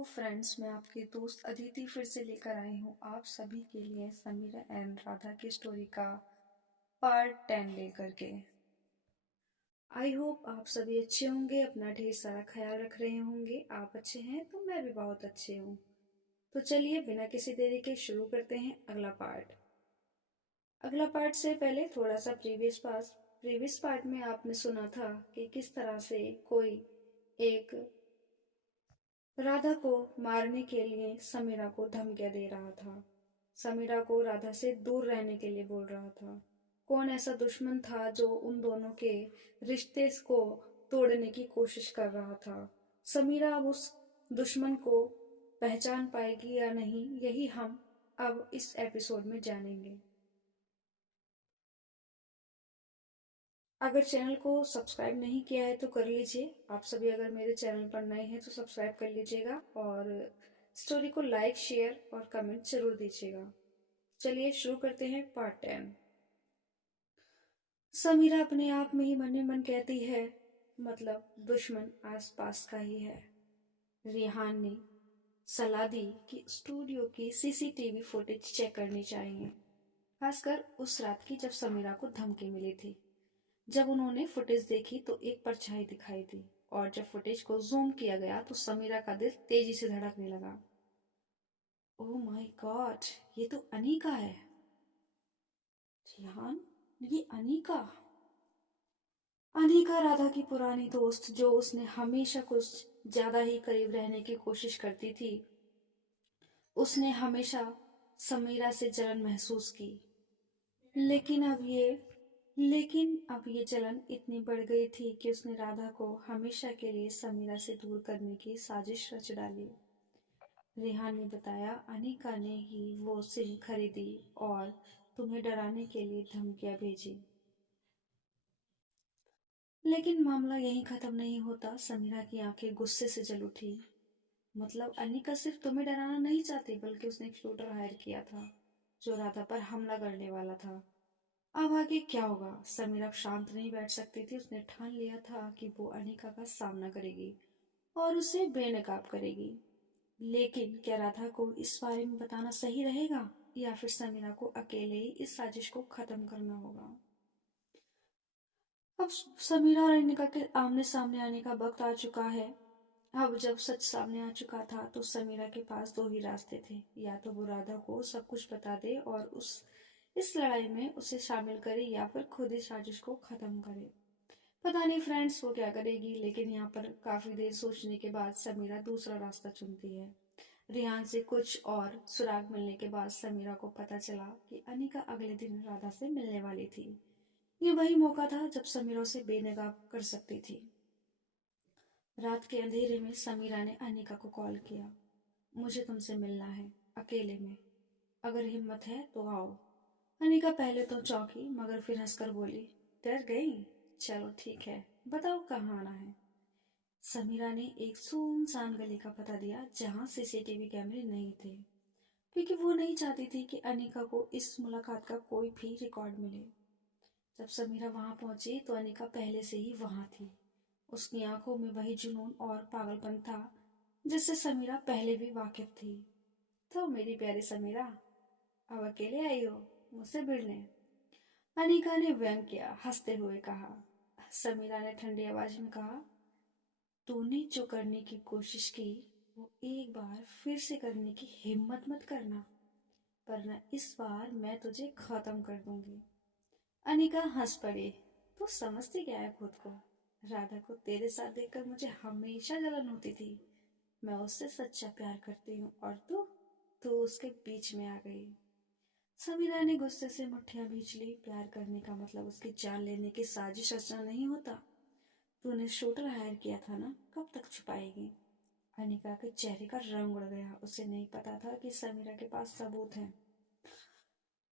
Hello friends, मैं आपकी दोस्त अदिति फिर से लेकर आई हूँ आप सभी के लिए समीरा एंड राधा की स्टोरी का पार्ट 10 लेकर के। आई होप आप सभी अच्छे होंगे, अपना ढेर सारा ख्याल रख रहे होंगे। आप अच्छे हैं तो मैं भी बहुत अच्छी हूँ। तो चलिए बिना किसी देरी के शुरू करते हैं अगला पार्ट। अगला पार्ट से पहले थोड़ा सा प्रीवियस पार्ट में आपने सुना था कि किस तरह से कोई एक राधा को मारने के लिए समीरा को धमकियां दे रहा था। समीरा को राधा से दूर रहने के लिए बोल रहा था। कौन ऐसा दुश्मन था जो उन दोनों के रिश्ते को तोड़ने की कोशिश कर रहा था। समीरा अब उस दुश्मन को पहचान पाएगी या नहीं, यही हम अब इस एपिसोड में जानेंगे। अगर चैनल को सब्सक्राइब नहीं किया है तो कर लीजिए। आप सभी अगर मेरे चैनल पर नए हैं तो सब्सक्राइब कर लीजिएगा और स्टोरी को लाइक, शेयर और कमेंट जरूर दीजिएगा। चलिए शुरू करते हैं पार्ट 10। समीरा अपने आप में ही मन ही मन कहती है, मतलब दुश्मन आसपास का ही है। रिहान ने सलाह दी कि स्टूडियो की सीसीटीवी फुटेज चेक करनी चाहिए, खासकर उस रात की जब समीरा को धमकी मिली थी। जब उन्होंने फुटेज देखी तो एक परछाई दिखाई दी और जब फुटेज को जूम किया गया तो समीरा का दिल तेजी से धड़कने लगा। ओह माय गॉड, ये तो अनीका है। रिहान, ये अनीका। अनीका राधा की पुरानी दोस्त, जो उसने हमेशा कुछ ज्यादा ही करीब रहने की कोशिश करती थी। उसने हमेशा समीरा से जलन महसूस की, लेकिन अब ये जलन इतनी बढ़ गई थी कि उसने राधा को हमेशा के लिए समीरा से दूर करने की साजिश रच डाली। रेहान ने बताया, अनीका ने ही वो सिम खरीदी और तुम्हें डराने के लिए धमकियां भेजी। लेकिन मामला यहीं खत्म नहीं होता। समीरा की आंखें गुस्से से जल उठी। मतलब अनीका सिर्फ तुम्हें डराना नहीं चाहती, बल्कि उसने एक शूटर हायर किया था जो राधा पर हमला करने वाला था। अब आगे क्या होगा? समीरा अब शांत नहीं बैठ सकती थी। उसने ठान लिया था कि वो अनीका का सामना करेगी और उसे बेनकाब करेगी। लेकिन क्या राधा को इस बारे में बताना सही रहेगा या फिर समीरा को अकेले ही इस साजिश को खत्म करना होगा? अब समीरा और अनीका के आमने सामने आने का वक्त आ चुका है। अब जब सच सामने आ चुका था तो समीरा के पास दो ही रास्ते थे। या तो वो राधा को सब कुछ बता दे और इस लड़ाई में उसे शामिल करे, या फिर खुद ही साजिश को खत्म करे। पता नहीं फ्रेंड्स वो क्या करेगी, लेकिन यहाँ पर काफी देर सोचने के बाद समीरा दूसरा रास्ता चुनती है। रिहान से कुछ और सुराग मिलने के बाद समीरा को पता चला कि अनीका अगले दिन राधा से मिलने वाली थी। ये वही मौका था जब समीरा उसे बेनकाब कर सकती थी। रात के अंधेरे में समीरा ने अनीका को कॉल किया। मुझे तुमसे मिलना है, अकेले में। अगर हिम्मत है तो आओ। अनीका पहले तो चौंकी, मगर फिर हंसकर बोली, डर गई? चलो ठीक है, बताओ कहाँ आना है। समीरा ने एक सुनसान गली का पता दिया जहाँ सीसीटीवी कैमरे नहीं थे, क्योंकि वो नहीं चाहती थी कि अनीका को इस मुलाकात का कोई भी रिकॉर्ड मिले। जब समीरा वहां पहुंची तो अनीका पहले से ही वहां थी। उसकी आंखों में वही जुनून और पागलपन था जिससे समीरा पहले भी वाकिफ थी। तो मेरी प्यारी समीरा, अब अकेले आई हो मुझसे भिड़ने? अनीका ने व्यंग किया, हंसते हुए कहा। समीरा ने ठंडी आवाज में कहा, तूने जो करने की कोशिश की वो एक बार फिर से करने की हिम्मत मत करना, वरना इस बार मैं तुझे खत्म कर दूंगी। अनीका हंस पड़ी। तू समझती क्या है खुद को? राधा को तेरे साथ देखकर मुझे हमेशा जलन होती थी। मैं उससे सच्चा प्यार करती हूँ और तू उसके बीच में आ गई। समीरा ने गुस्से से मुट्ठियां भींच ली। प्यार करने का मतलब उसकी जान लेने की साजिश रचना नहीं होता। तूने शूटर हायर किया था ना, कब तक छुपाएगी? अनिका के चेहरे का रंग उड़ गया। उसे नहीं पता था कि समीरा के पास सबूत है।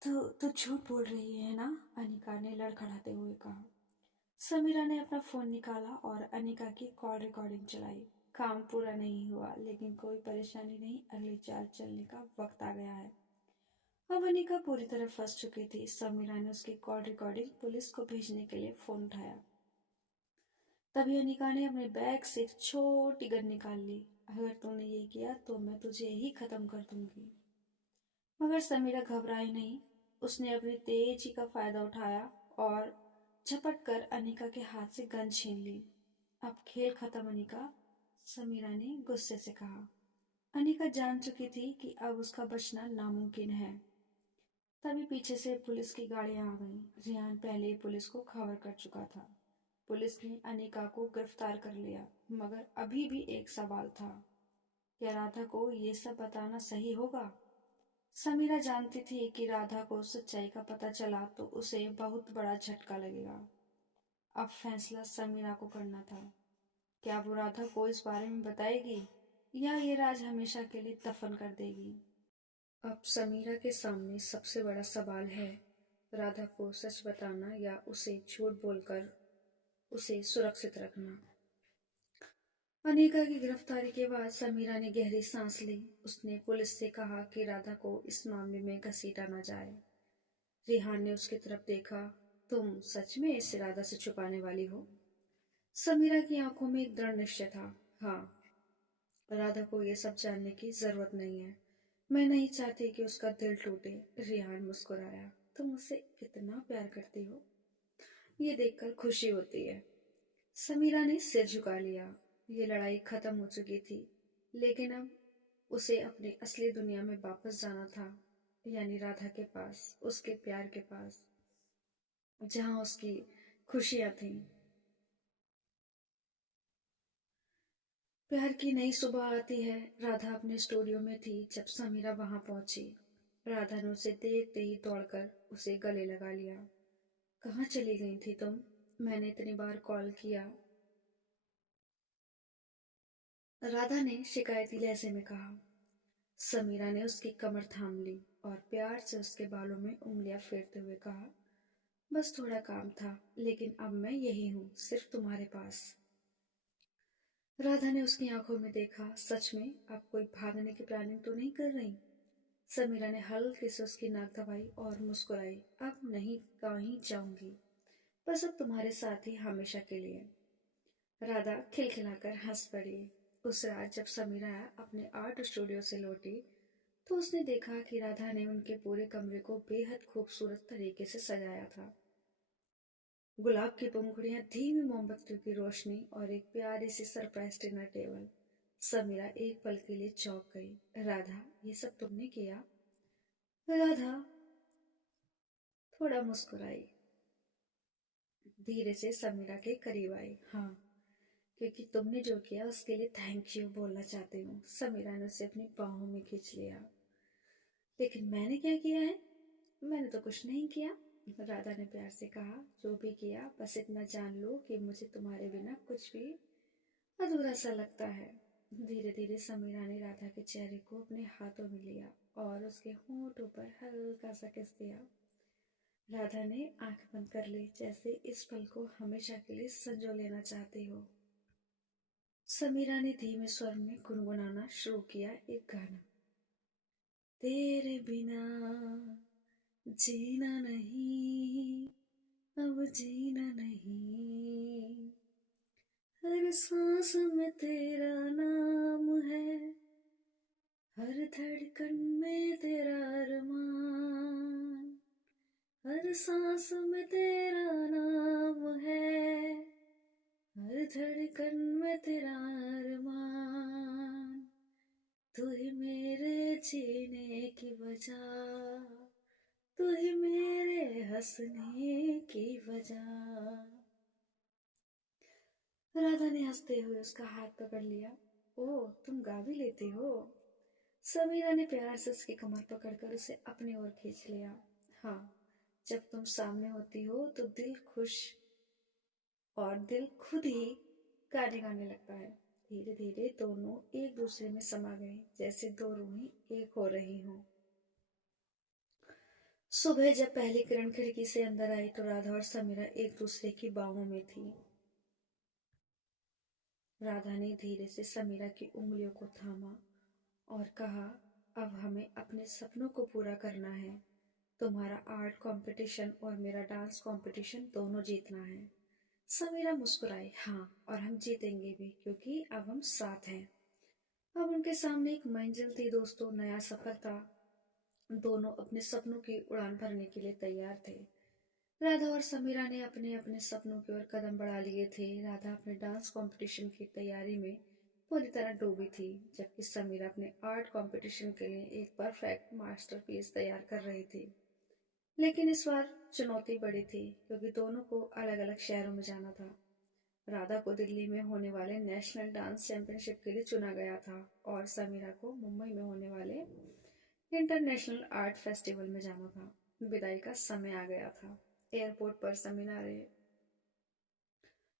तो झूठ बोल रही है ना? अनिका ने लड़खड़ाते हुए कहा। समीरा ने अपना फोन निकाला और अनिका की कॉल रिकॉर्डिंग चलाई। काम पूरा नहीं हुआ, लेकिन कोई परेशानी नहीं, अगली चाल चलने का वक्त आ गया है। अब अनिका पूरी तरह फंस चुकी थी। समीरा ने उसकी कॉल रिकॉर्डिंग पुलिस को भेजने के लिए फोन उठाया। तभी अनिका ने अपने बैग से एक छोटी गन निकाल ली अगर तूने ये किया तो मैं तुझे ही खत्म कर दूंगी। मगर समीरा घबराई नहीं। उसने अपनी तेजी का फायदा उठाया और झपट कर अनिका के हाथ से गन छीन ली। अब खेल खत्म अनिका, समीरा ने गुस्से से कहा। अनिका जान चुकी थी कि अब उसका बचना नामुमकिन है। तभी पीछे से पुलिस की गाड़ियां आ गईं। रियान पहले ही पुलिस को खबर कर चुका था। पुलिस ने अनिका को गिरफ्तार कर लिया, मगर अभी भी एक सवाल था, क्या राधा को ये सब बताना सही होगा? समीरा जानती थी कि राधा को सच्चाई का पता चला तो उसे बहुत बड़ा झटका लगेगा। अब फैसला समीरा को करना था। क्या वो राधा को इस बारे में बताएगी या ये राज हमेशा के लिए दफन कर देगी? अब समीरा के सामने सबसे बड़ा सवाल है, राधा को सच बताना या उसे झूठ बोलकर उसे सुरक्षित रखना। अनिका की गिरफ्तारी के बाद समीरा ने गहरी सांस ली। उसने पुलिस से कहा कि राधा को इस मामले में घसीटा न जाए। रिहान ने उसकी तरफ देखा। तुम सच में इस इरादा से छुपाने वाली हो? समीरा की आंखों में एक दृढ़ निश्चय था। हाँ, राधा को यह सब जानने की जरूरत नहीं है। मैं नहीं चाहती कि उसका दिल टूटे। रिहान मुस्कुराया। तुम उसे कितना प्यार करती हो, ये देखकर खुशी होती है। समीरा ने सिर झुका लिया। ये लड़ाई खत्म हो चुकी थी, लेकिन अब उसे अपनी असली दुनिया में वापस जाना था, यानी राधा के पास, उसके प्यार के पास, जहां उसकी खुशियां थीं। प्यार की नई सुबह आती है। राधा अपने स्टूडियो में थी जब समीरा वहां पहुंची। राधा ने उसे देखते ही दौड़कर उसे गले लगा लिया। कहाँ चली गई थी तुम? मैंने इतनी बार कॉल किया, राधा ने शिकायती लहजे में कहा। समीरा ने उसकी कमर थाम ली और प्यार से उसके बालों में उंगलियां फेरते हुए कहा, बस थोड़ा काम था, लेकिन अब मैं यही हूँ, सिर्फ तुम्हारे पास। राधा ने उसकी आंखों में देखा। सच में अब कोई भागने की प्लानिंग तो नहीं कर रही? समीरा ने हल्के से उसकी नाक दबाई और मुस्कुराई। अब नहीं, कहीं जाऊंगी, बस अब तुम्हारे साथ ही हमेशा के लिए। राधा खिलखिलाकर हंस पड़ी। उस रात जब समीरा अपने आर्ट स्टूडियो से लौटी तो उसने देखा कि राधा ने उनके पूरे कमरे को बेहद खूबसूरत तरीके से सजाया था। गुलाब की पंखुड़ियां, धीमी मोमबत्तियों की रोशनी और एक प्यारी सी सरप्राइज डिनर टेबल। समीरा एक पल के लिए चौंक गई। राधा, ये सब तुमने किया? राधा थोड़ा मुस्कुराई, धीरे से समीरा के करीब आई। हाँ, क्योंकि तुमने जो किया उसके लिए थैंक यू बोलना चाहती हूँ। समीरा ने उसे अपनी बाहों में खींच लिया। लेकिन मैंने क्या किया है? मैंने तो कुछ नहीं किया, राधा ने प्यार से कहा। जो भी किया, बस इतना जान लो कि मुझे तुम्हारे बिना कुछ भी अधूरा सा लगता है। धीरे धीरे समीरा ने राधा के चेहरे को अपने हाथों में लिया और उसके होंठों पर हल्का सा किस दिया। राधा ने आंख बंद कर ली, जैसे इस पल को हमेशा के लिए संजो लेना चाहती हो। समीरा ने धीमे स्वर में गुनगुनाना शुरू किया एक गाना। तेरे बिना जीना नहीं, अब जीना नहीं, हर सांस में तेरा नाम है, हर धड़कन में तेरा अरमान, हर सांस में तेरा नाम है, हर धड़कन में तेरा अरमान, तू ही मेरे जीने की वजह, तू ही मेरे हंसने की वजह। राधा ने हंसते हुए उसका हाथ पकड़ लिया। ओ, तुम गा भी लेती हो? समीरा ने प्यार से उसकी कमर पकड़कर उसे अपनी ओर खींच लिया। हाँ, जब तुम सामने होती हो तो दिल खुश और दिल खुद ही गाने गाने लगता है। धीरे धीरे दोनों एक दूसरे में समा गए, जैसे दो रूहें एक हो रही हों। सुबह जब पहली किरण खिड़की से अंदर आई तो राधा और समीरा एक दूसरे की बाहों में थी। राधा ने धीरे से समीरा की उंगलियों को थामा और कहा, अब हमें अपने सपनों को पूरा करना है। तुम्हारा आर्ट कंपटीशन और मेरा डांस कंपटीशन दोनों जीतना है। समीरा मुस्कुराई। हाँ, और हम जीतेंगे भी, क्योंकि अब हम साथ हैं। अब उनके सामने एक मंजिल थी दोस्तों, नया सफर था। दोनों अपने सपनों की उड़ान भरने के लिए तैयार थे। राधा और समीरा ने अपने अपने सपनों की ओर कदम बढ़ा लिए थे। राधा अपने डांस कंपटीशन की तैयारी में पूरी तरह डूबी थी, जबकि समीरा अपने आर्ट कंपटीशन के लिए एक परफेक्ट मास्टरपीस तैयार कर रही थी। लेकिन इस बार चुनौती बड़ी थी, क्योंकि दोनों को अलग अलग शहरों में जाना था। राधा को दिल्ली में होने वाले नेशनल डांस चैंपियनशिप के लिए चुना गया था और समीरा को मुंबई में होने वाले इंटरनेशनल आर्ट फेस्टिवल में जाना था। विदाई का समय आ गया था। एयरपोर्ट पर समीरा ने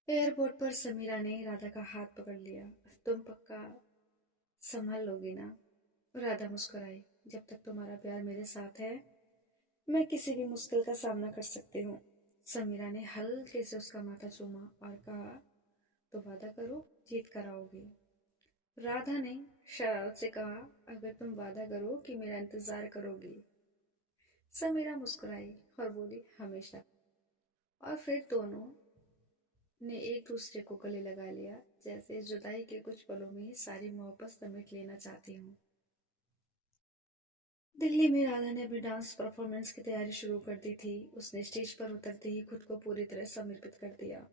एयरपोर्ट पर समीरा ने राधा का हाथ पकड़ लिया। तुम पक्का संभाल लोगी ना? राधा मुस्कुराई। जब तक तुम्हारा प्यार मेरे साथ है, मैं किसी भी मुश्किल का सामना कर सकती हूँ। समीरा ने हल्के से उसका माथा चूमा और कहा, तो वादा करो, जीत कर आओगी। राधा ने शरारत से कहा, अगर तुम वादा करो कि मेरा इंतजार करोगी। समीरा मुस्कुराई और बोली, हमेशा। और फिर दोनों ने एक दूसरे को गले लगा लिया, जैसे जुदाई के कुछ पलों में ही सारी मोहब्बत समेट लेना चाहती हूँ। दिल्ली में राधा ने अपनी डांस परफॉर्मेंस की तैयारी शुरू कर दी थी। उसने स्टेज पर उतरते ही खुद को पूरी तरह समर्पित कर दिया।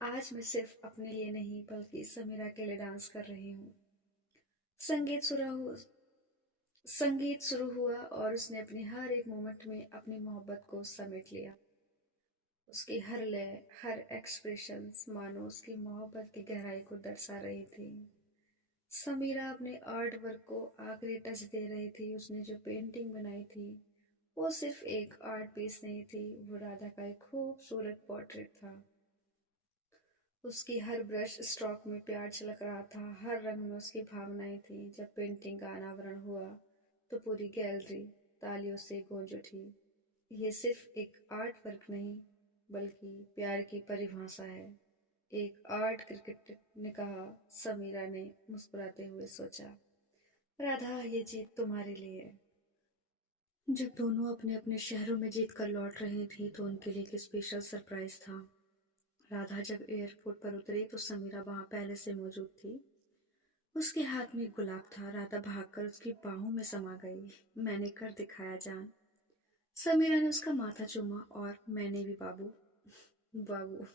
आज मैं सिर्फ अपने लिए नहीं, बल्कि समीरा के लिए डांस कर रही हूँ। संगीत शुरू संगीत शुरू हुआ और उसने अपनी हर एक मोमेंट में अपनी मोहब्बत को समेट लिया। उसकी हर लय, हर एक्सप्रेशन मानो उसकी मोहब्बत की गहराई को दर्शा रही थी। समीरा अपने आर्ट वर्क को आखिरी टच दे रही थी। उसने जो पेंटिंग बनाई थी, वो सिर्फ एक आर्ट पीस नहीं थी, वो राधा का एक खूबसूरत पोर्ट्रेट था। उसकी हर ब्रश स्ट्रोक में प्यार झलक रहा था, हर रंग में उसकी भावनाएं थी। जब पेंटिंग का अनावरण हुआ तो पूरी गैलरी तालियों से गूंज उठी। ये सिर्फ एक आर्ट वर्क नहीं, बल्कि प्यार की परिभाषा है, एक आर्ट क्रिकेट ने कहा। समीरा ने मुस्कुराते हुए सोचा, राधा, ये जीत तुम्हारे लिए है। जब दोनों अपने अपने शहरों में जीत कर लौट रही थी तो उनके लिए एक स्पेशल सरप्राइज था। राधा जब एयरपोर्ट पर उतरी तो समीरा वहां पहले से मौजूद थी। उसके हाथ में एक गुलाब था। राधा भागकर उसकी बाहों में समा गई। मैंने कर दिखाया जान। समीरा ने उसका माथा चूमा और मैंने भी बाबू। बाबू,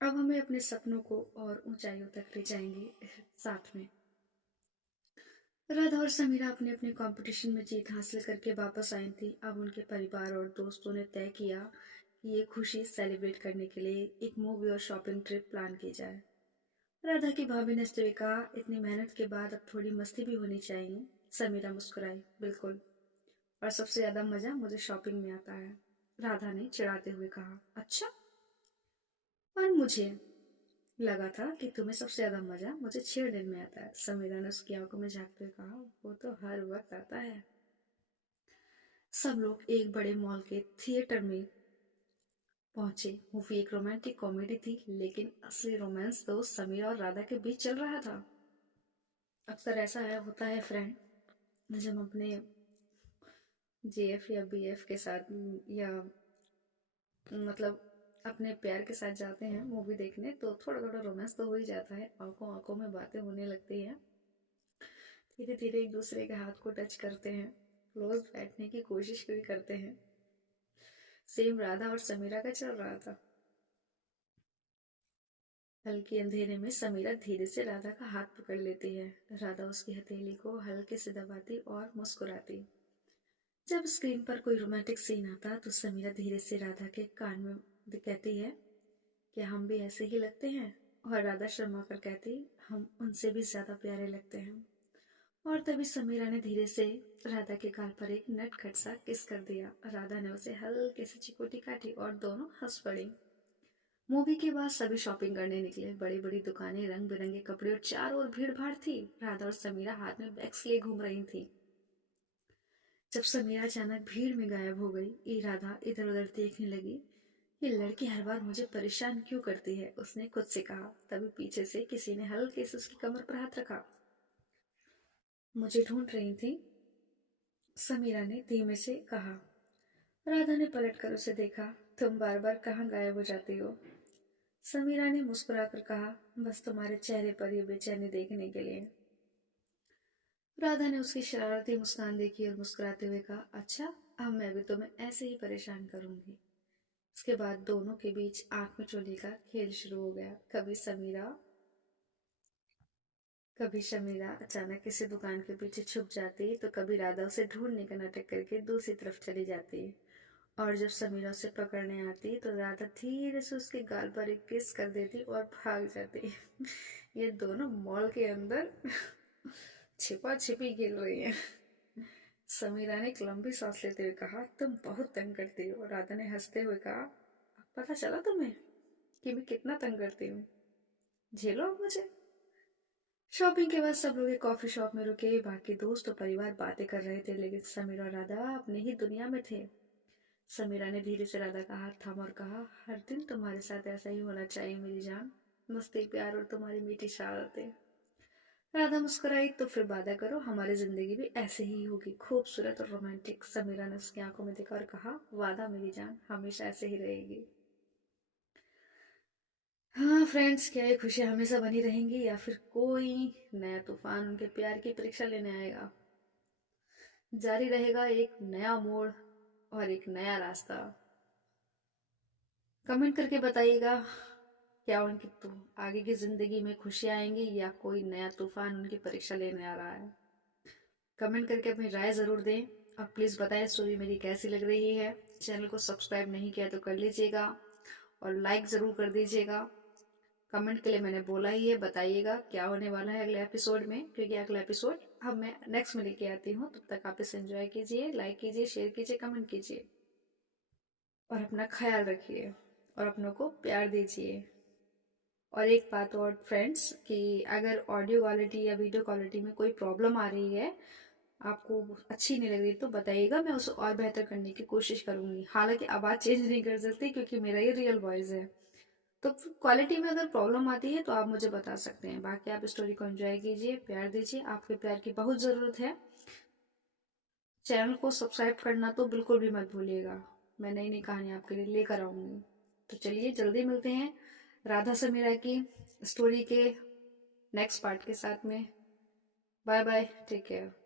अब हमें अपने सपनों को और ऊंचाइयों तक ले जाएंगे साथ में। राधा और समीरा अपने अपने कंपटीशन में जीत हासिल करके वापस आई थी। अब उनके परिवार और दोस्तों ने तय किया कि ये खुशी सेलिब्रेट करने के लिए एक मूवी और शॉपिंग ट्रिप प्लान की जाए। राधा की भाभी ने हंसते हुए कहा, इतनी मेहनत के बाद अब थोड़ी मस्ती भी होनी चाहिए। समीरा मुस्कुराई, बिल्कुल, और सबसे ज्यादा मजा मुझे शॉपिंग में आता है। राधा ने चिढ़ाते हुए कहा, अच्छा, और मुझे लगा था कि तुम्हें सबसे ज्यादा मजा मुझे छेड़ने में आता है। समीरा ने उसकी आंखों में झांकते हुए कहा, वो तो हर वक्त आता है। सब लोग एक बड़े मॉल के थिएटर में पहुंचे। मूवी एक रोमांटिक कॉमेडी थी, लेकिन असली रोमांस तो समीरा और राधा के बीच चल रहा था। अक्सर ऐसा है होता है फ्रेंड, जब हम अपने जेएफ या बीएफ के साथ या मतलब अपने प्यार के साथ जाते हैं मूवी देखने, तो थोड़ा थोड़ा रोमांस तो हो ही जाता है। आंखों आंखों में बातें होने लगती हैं। धीरे धीरे एक दूसरे के हाथ को टच करते हैं, क्लोज बैठने की कोशिश भी करते हैं। सेम राधा और समीरा का चल रहा था। हल्के अंधेरे में समीरा धीरे से राधा का हाथ पकड़ लेती है। राधा उसकी हथेली को हल्के से दबाती और मुस्कुराती। जब स्क्रीन पर कोई रोमांटिक सीन आता तो समीरा धीरे से राधा के कान में कहती है कि हम भी ऐसे ही लगते हैं, और राधा शर्मा कर कहती, हम उनसे भी ज्यादा प्यारे लगते हैं। और तभी समीरा ने धीरे से राधा के गाल पर एक नटखट सा किस कर दिया। राधा ने उसे हल्के से चिकोटी काटी और दोनों हंस पड़ी। मूवी के बाद सभी शॉपिंग करने निकले। बड़ी बड़ी दुकानें, रंग बिरंगे कपड़े और चारों ओर भीड़ भाड़ थी। राधा और समीरा हाथ में बैग्स लिए घूम रही थी। जब समीरा अचानक भीड़ में गायब हो गई, राधा इधर उधर देखने लगी। ये लड़की हर बार मुझे परेशान क्यों करती है, उसने खुद से कहा। तभी पीछे से किसी ने हल्के से उसकी कमर पर हाथ रखा। मुझे ढूंढ रही थी, समीरा ने धीमे से कहा। राधा ने पलट कर उसे देखा। तुम बार बार कहाँ गायब हो जाती हो? समीरा ने मुस्कुराकर कहा, बस तुम्हारे चेहरे पर ये बेचैनी देखने के लिए। राधा ने उसकी शरारती मुस्कान देखी और मुस्कुराते हुए कहा, अच्छा, अब मैं भी तुम्हें ऐसे ही परेशान करूंगी। उसके बाद दोनों के बीच आंख में चोली का खेल शुरू हो गया। कभी शमीरा अचानक किसी दुकान के पीछे छुप जाती तो कभी राधा उसे ढूंढने का नाटक करके दूसरी तरफ चली जाती। और जब समीरा उसे पकड़ने आती तो राधा धीरे से उसके गाल पर एक किस कर देती और भाग जाती। ये दोनों मॉल के अंदर छिपा छिपी खेल रही है। समीरा ने एक लंबी सांस लेते हुए कहा, तुम बहुत तंग करती हो। राधा ने हंसते हुए कहा, पता चला तुम्हें कि मैं कितना तंग करती हूँ। झेलो अब मुझे। शॉपिंग के बाद सब लोग एक कॉफी शॉप में रुके। बाकी दोस्त और परिवार बातें कर रहे थे, लेकिन समीरा और राधा अपनी ही दुनिया में थे। समीरा ने धीरे से राधा का हाथ थामा और कहा, हर दिन तुम्हारे साथ ऐसा ही होना चाहिए मेरी जान। मस्ती, प्यार और तुम्हारी मीठी शरारतें। राधा मुस्कुराई, तो फिर वादा करो हमारी जिंदगी भी ऐसे ही होगी, खूबसूरत और रोमांटिक। समीरा ने उसकी आंखों में देखा और कहा, वादा मेरी जान, हमेशा ऐसे ही रहेगी। हाँ फ्रेंड्स, क्या ये खुशियां हमेशा बनी रहेंगी या फिर कोई नया तूफान उनके प्यार की परीक्षा लेने आएगा। जारी रहेगा एक नया मोड़ और एक नया रास्ता। कमेंट करके बताइएगा, क्या उनकी तो आगे की जिंदगी में खुशियां आएंगी या कोई नया तूफान उनकी परीक्षा लेने आ रहा है। कमेंट करके अपनी राय जरूर दें और प्लीज बताएं स्टोरी मेरी कैसी लग रही है। चैनल को सब्सक्राइब नहीं किया तो कर लीजिएगा और लाइक जरूर कर दीजिएगा। कमेंट के लिए मैंने बोला ही है, बताइएगा क्या होने वाला है अगले एपिसोड में, क्योंकि अगला एपिसोड अब मैं नेक्स्ट में लेके आती हूँ। तब तक आप इसे एंजॉय कीजिए, लाइक कीजिए, शेयर कीजिए, कमेंट कीजिए और अपना ख्याल रखिए और अपनों को प्यार दीजिए। और एक बात और फ्रेंड्स, कि अगर ऑडियो क्वालिटी या वीडियो क्वालिटी में कोई प्रॉब्लम आ रही है, आपको अच्छी नहीं लग रही, तो बताइएगा, मैं उसे और बेहतर करने की कोशिश करूंगी। हालांकि आवाज चेंज नहीं कर सकती क्योंकि मेरा ये रियल वॉइस है। तो क्वालिटी में अगर प्रॉब्लम आती है तो आप मुझे बता सकते हैं। बाकी आप स्टोरी को एंजॉय कीजिए, प्यार दीजिए, आपके प्यार की बहुत जरूरत है। चैनल को सब्सक्राइब करना तो बिल्कुल भी मत भूलिएगा, मैं नई नई कहानी आपके लिए लेकर आऊंगी। तो चलिए जल्दी मिलते हैं राधा समीरा की स्टोरी के नेक्स्ट पार्ट के साथ में। Bye bye, take care.